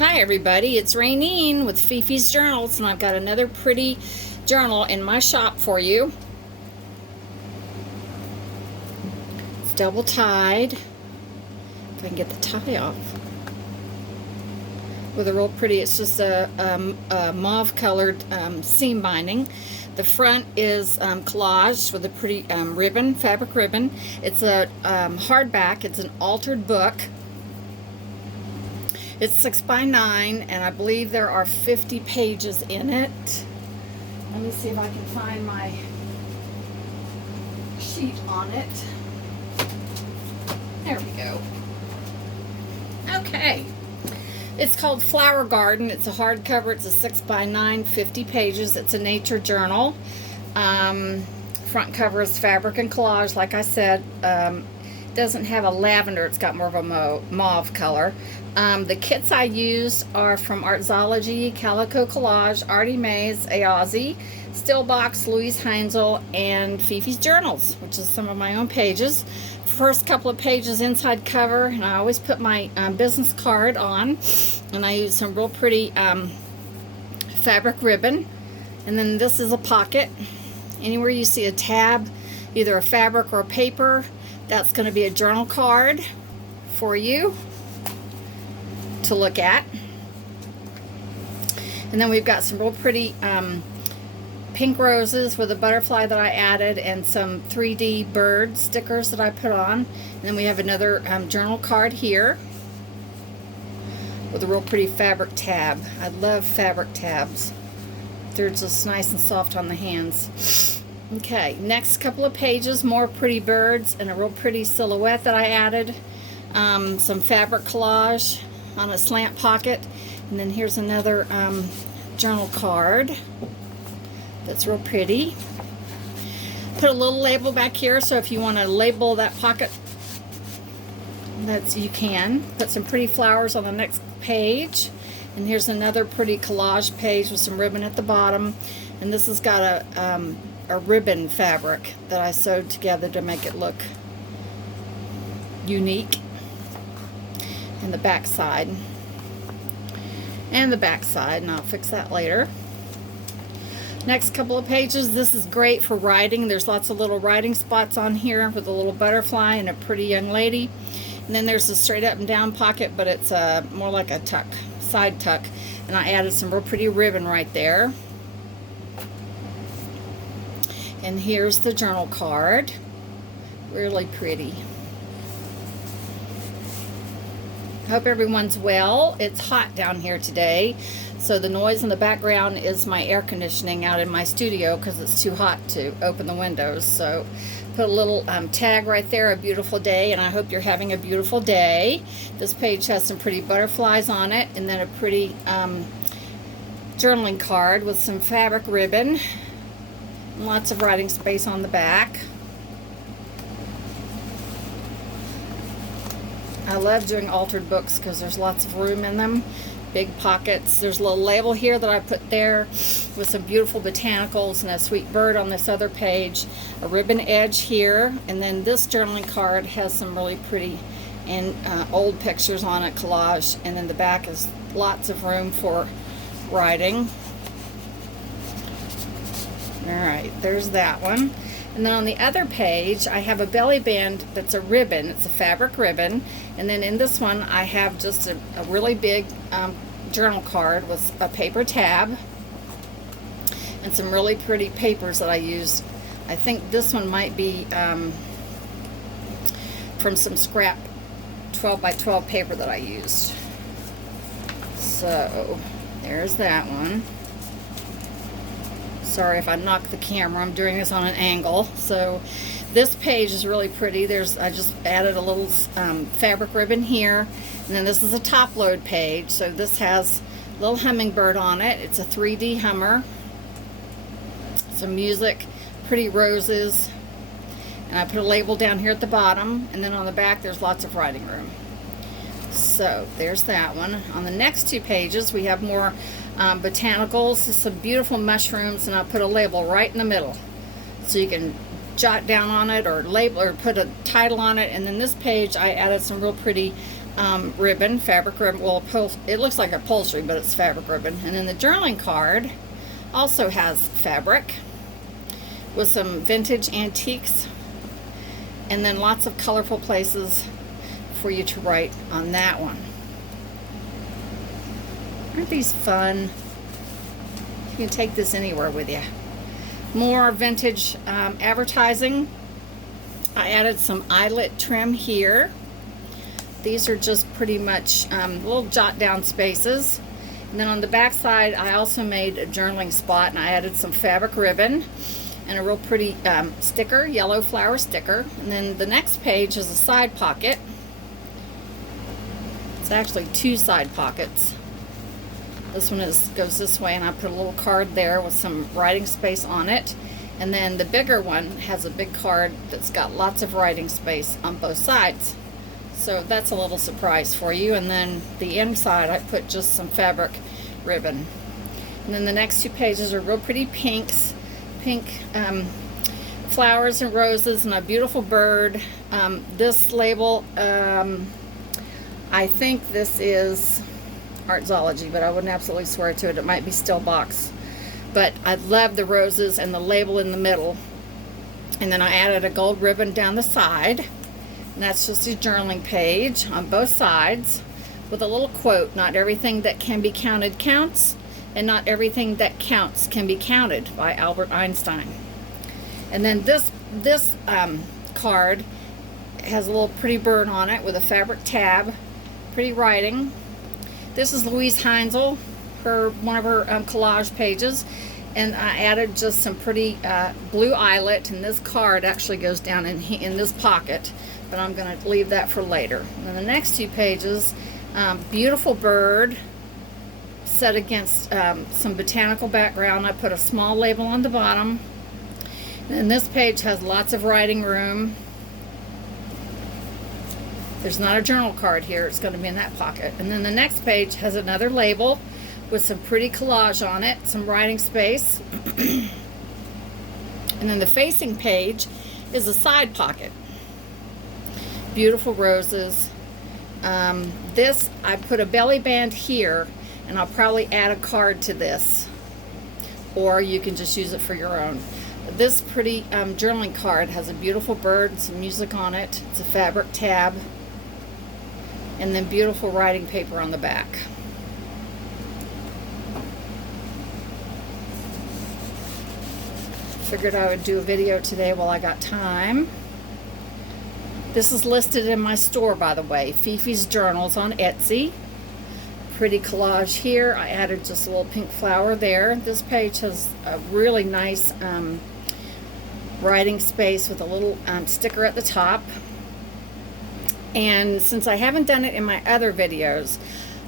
Hi everybody, it's Rainine with Fifi's Journals, and I've got another pretty journal in my shop for you. It's double tied, if I can get the tie off, with a real pretty, it's just a mauve colored seam binding. The front is collaged with a pretty ribbon, fabric ribbon. It's a hardback, it's an altered book. It's 6 by 9, and I believe there are 50 pages in it. Let me see if I can find my sheet on it. There we go. Okay. It's called Flower Garden. It's a hardcover. It's a 6 by 9, 50 pages. It's a nature journal. Front cover is fabric and collage, like I said. Doesn't have a lavender, it's got more of a mauve color. The kits I used are from Artzology, Calico Collage, Artie Mays, Ayazi, Stillbox, Louise Heinzel, and Fifi's Journals, which is some of my own pages. First couple of pages inside cover, and I always put my business card on, and I use some real pretty fabric ribbon. And then this is a pocket. Anywhere you see a tab, either a fabric or a paper, that's going to be a journal card for you to look at. And then we've got some real pretty pink roses with a butterfly that I added, and some 3D bird stickers that I put on. And then we have another journal card here with a real pretty fabric tab. I love fabric tabs. They're just nice and soft on the hands. Okay, next couple of pages, more pretty birds and a real pretty silhouette that I added. Some fabric collage on a slant pocket. And then here's another journal card that's real pretty. Put a little label back here, so if you want to label that pocket, you can. Put some pretty flowers on the next page. And here's another pretty collage page with some ribbon at the bottom. And this has got a ribbon fabric that I sewed together to make it look unique. And the back side. And the back side, and I'll fix that later. Next couple of pages, this is great for writing. There's lots of little writing spots on here with a little butterfly and a pretty young lady. And then there's a straight up and down pocket, but it's more like a tuck, side tuck. And I added some real pretty ribbon right there. And here's the journal card. Really pretty. Hope everyone's well. It's hot down here today, so the noise in the background is my air conditioning out in my studio because it's too hot to open the windows. So put a little tag right there, a beautiful day, and I hope you're having a beautiful day. This page has some pretty butterflies on it, and then a pretty journaling card with some fabric ribbon. Lots of writing space on the back. I love doing altered books because there's lots of room in them. Big pockets. There's a little label here that I put there with some beautiful botanicals and a sweet bird on this other page. A ribbon edge here. And then this journaling card has some really pretty and old pictures on it, collage. And then the back is lots of room for writing. Alright, there's that one. And then on the other page, I have a belly band that's a ribbon. It's a fabric ribbon. And then in this one, I have just a really big journal card with a paper tab and some really pretty papers that I used. I think this one might be from some scrap 12 by 12 paper that I used. So, there's that one. Sorry if I knock the camera, I'm doing this on an angle. So this page is really pretty. I just added a little fabric ribbon here, and then this is a top load page. So this has a little hummingbird on it. It's a 3D hummer. Some music, pretty roses, and I put a label down here at the bottom, and then on the back there's lots of writing room. So there's that one. On the next two pages we have more botanicals, some beautiful mushrooms, and I'll put a label right in the middle so you can jot down on it or label or put a title on it. And then this page I added some real pretty ribbon, fabric ribbon. Well, it looks like upholstery, but it's fabric ribbon. And then the journaling card also has fabric with some vintage antiques, and then lots of colorful places for you to write on that one. Aren't these fun? You can take this anywhere with you. More vintage advertising. I added some eyelet trim here. These are just pretty much little jot down spaces. And then on the back side, I also made a journaling spot, and I added some fabric ribbon and a real pretty sticker, yellow flower sticker. And then the next page is a side pocket. It's actually two side pockets. This one goes this way, and I put a little card there with some writing space on it. And then the bigger one has a big card that's got lots of writing space on both sides. So that's a little surprise for you. And then the inside, I put just some fabric ribbon. And then the next two pages are real pretty pinks. Pink flowers and roses and a beautiful bird. This label, I think this is Artzology, but I wouldn't absolutely swear to it. It might be Stillbox. But I love the roses and the label in the middle. And then I added a gold ribbon down the side. And that's just a journaling page on both sides with a little quote: "Not everything that can be counted counts, and not everything that counts can be counted," by Albert Einstein. And then this card has a little pretty bird on it with a fabric tab, pretty writing. This is Louise Heinzel, one of her collage pages, and I added just some pretty blue eyelet, and this card actually goes down in this pocket, but I'm going to leave that for later. And then the next two pages, beautiful bird set against some botanical background. I put a small label on the bottom, and this page has lots of writing room. There's not a journal card here. It's going to be in that pocket. And then the next page has another label with some pretty collage on it, some writing space. And then the facing page is a side pocket. Beautiful roses. This, I put a belly band here, and I'll probably add a card to this, or you can just use it for your own. This pretty journaling card has a beautiful bird and some music on it. It's a fabric tab, and then beautiful writing paper on the back. Figured I would do a video today while I got time. This is listed in my store, by the way, Fifi's Journals on Etsy. Pretty collage here. I added just a little pink flower there. This page has a really nice writing space with a little sticker at the top. And since I haven't done it in my other videos,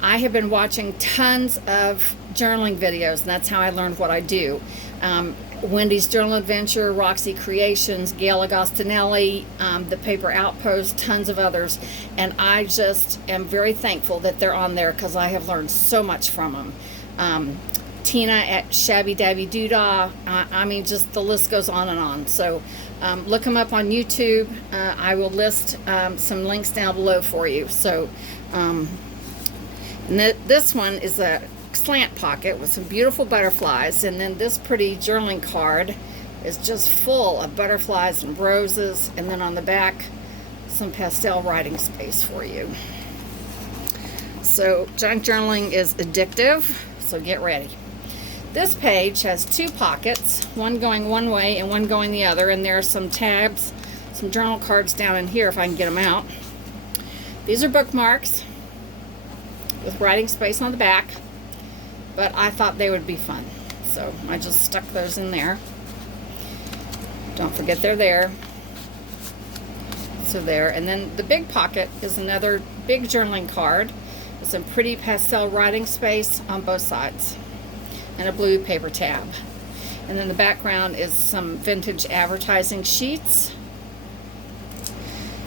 I have been watching tons of journaling videos, and that's how I learned what I do. Wendy's Journal Adventure, Roxy Creations, Gail Agostinelli, the Paper Outpost, tons of others. And I just am very thankful that they're on there, because I have learned so much from them. Tina at Shabby Dabby Doodah. I mean, just the list goes on and on. So look them up on YouTube. I will list some links down below for you. So and this one is a slant pocket with some beautiful butterflies, and then this pretty journaling card is just full of butterflies and roses, and then on the back some pastel writing space for you. So junk journaling is addictive, so get ready. This page has two pockets, one going one way and one going the other, and there are some tabs, some journal cards down in here if I can get them out. These are bookmarks with writing space on the back, but I thought they would be fun, so I just stuck those in there. Don't forget they're there. So there. And then the big pocket is another big journaling card with some pretty pastel writing space on both sides and a blue paper tab. And then the background is some vintage advertising sheets.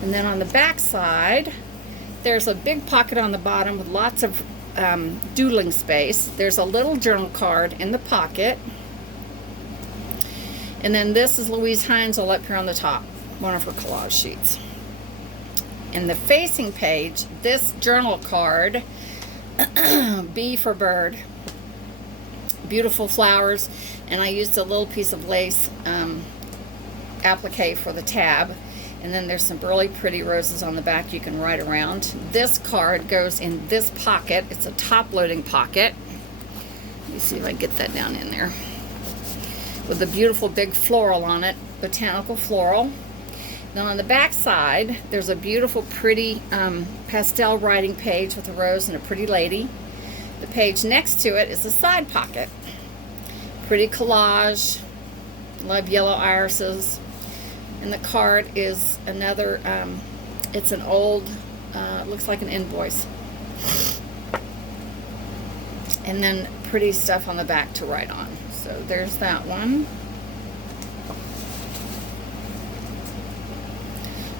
And then on the back side, there's a big pocket on the bottom with lots of doodling space. There's a little journal card in the pocket. And then this is Louise Heinzel up here on the top, one of her collage sheets. In the facing page, this journal card, B for bird, beautiful flowers, and I used a little piece of lace applique for the tab. And then there's some really pretty roses on the back you can write around. This card goes in this pocket. It's a top-loading pocket. Let me see if I can get that down in there. With a beautiful big floral on it, botanical floral. Now on the back side, there's a beautiful, pretty pastel writing page with a rose and a pretty lady. The page next to it is a side pocket. Pretty collage. Love yellow irises. And the card is another, it's an old, looks like an invoice. And then pretty stuff on the back to write on. So there's that one.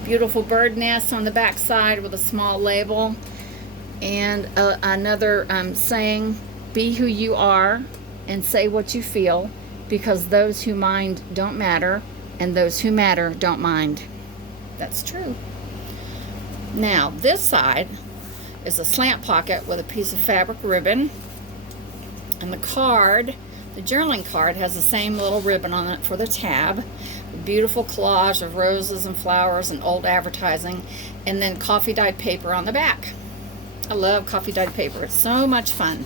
Beautiful bird nest on the back side with a small label. And another saying, be who you are and say what you feel, because those who mind don't matter, and those who matter don't mind. That's true. Now, this side is a slant pocket with a piece of fabric ribbon. And the card, the journaling card, has the same little ribbon on it for the tab. A beautiful collage of roses and flowers and old advertising. And then coffee dyed paper on the back. I love coffee dyed paper. It's so much fun.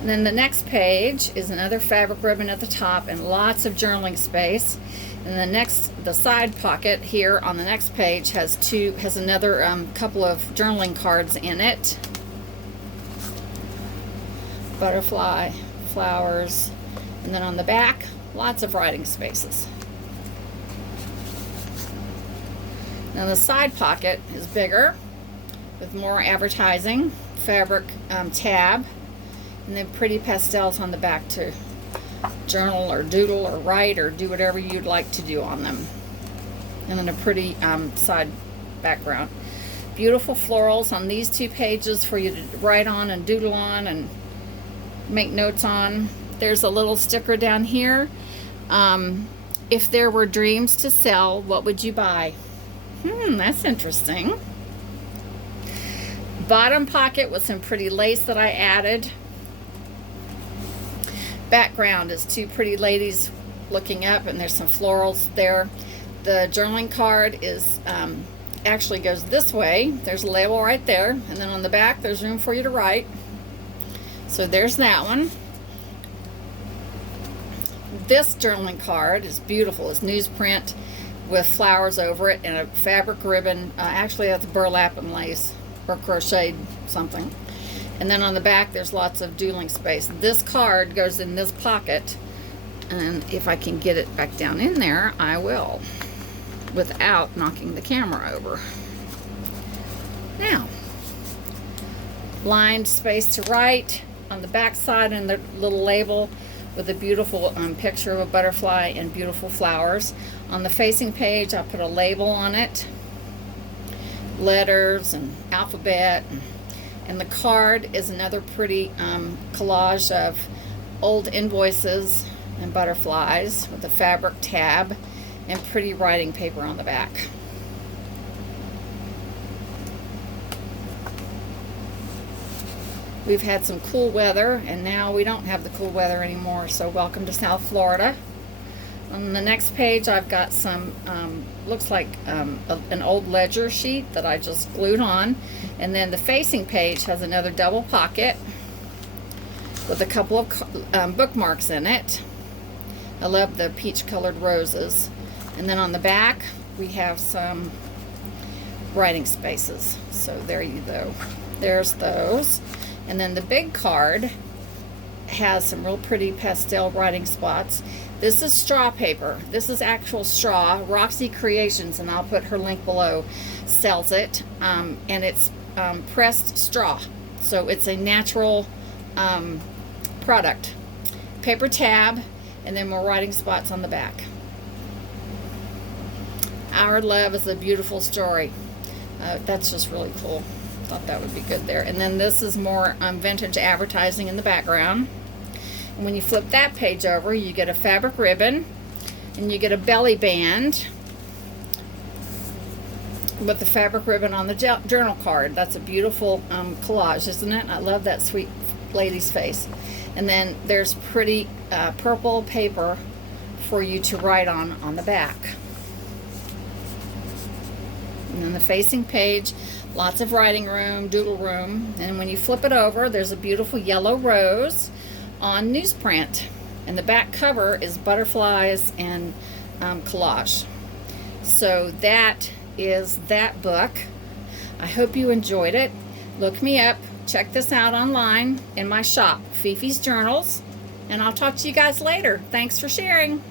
And then the next page is another fabric ribbon at the top and lots of journaling space. And the side pocket here on the next page has another couple of journaling cards in it. Butterfly, flowers, and then on the back, lots of writing spaces. Now the side pocket is bigger with more advertising, fabric tab, and then pretty pastels on the back to journal or doodle or write or do whatever you'd like to do on them. And then a pretty side background. Beautiful florals on these two pages for you to write on and doodle on and make notes on. There's a little sticker down here. If there were dreams to sell, what would you buy? That's interesting. Bottom pocket with some pretty lace that I added. Background is two pretty ladies looking up, and there's some florals there. The journaling card is actually goes this way. There's a label right there, and then on the back there's room for you to write. So there's that one. This journaling card is beautiful. It's newsprint with flowers over it and a fabric ribbon. Actually, that's burlap and lace or crocheted something. And then on the back, there's lots of doodling space. This card goes in this pocket. And if I can get it back down in there, I will, without knocking the camera over. Now, lined space to write on the back side, and the little label with a beautiful picture of a butterfly and beautiful flowers. On the facing page, I put a label on it, letters and alphabet. And the card is another pretty collage of old invoices and butterflies with a fabric tab and pretty writing paper on the back. We've had some cool weather, and now we don't have the cool weather anymore, so welcome to South Florida. On the next page, I've got some, looks like an old ledger sheet that I just glued on. And then the facing page has another double pocket with a couple of bookmarks in it. I love the peach-colored roses. And then on the back, we have some writing spaces. So there you go. There's those. And then the big card has some real pretty pastel writing spots. This is straw paper. This is actual straw. Roxy Creations, and I'll put her link below, sells it. And it's pressed straw. So it's a natural product. Paper tab, and then more writing spots on the back. Our Love is a beautiful story. That's just really cool. Thought that would be good there. And then this is more vintage advertising in the background. And when you flip that page over, you get a fabric ribbon, and you get a belly band. with the fabric ribbon on the journal card. That's a beautiful collage, isn't it? I love that sweet lady's face. And then there's pretty purple paper for you to write on the back. And then the facing page, lots of writing room, doodle room. And when you flip it over, there's a beautiful yellow rose on newsprint. And the back cover is butterflies and collage. So that is that book. I hope you enjoyed it. Look me up. Check this out online in my shop, Fifi's Journals. And I'll talk to you guys later. Thanks for sharing.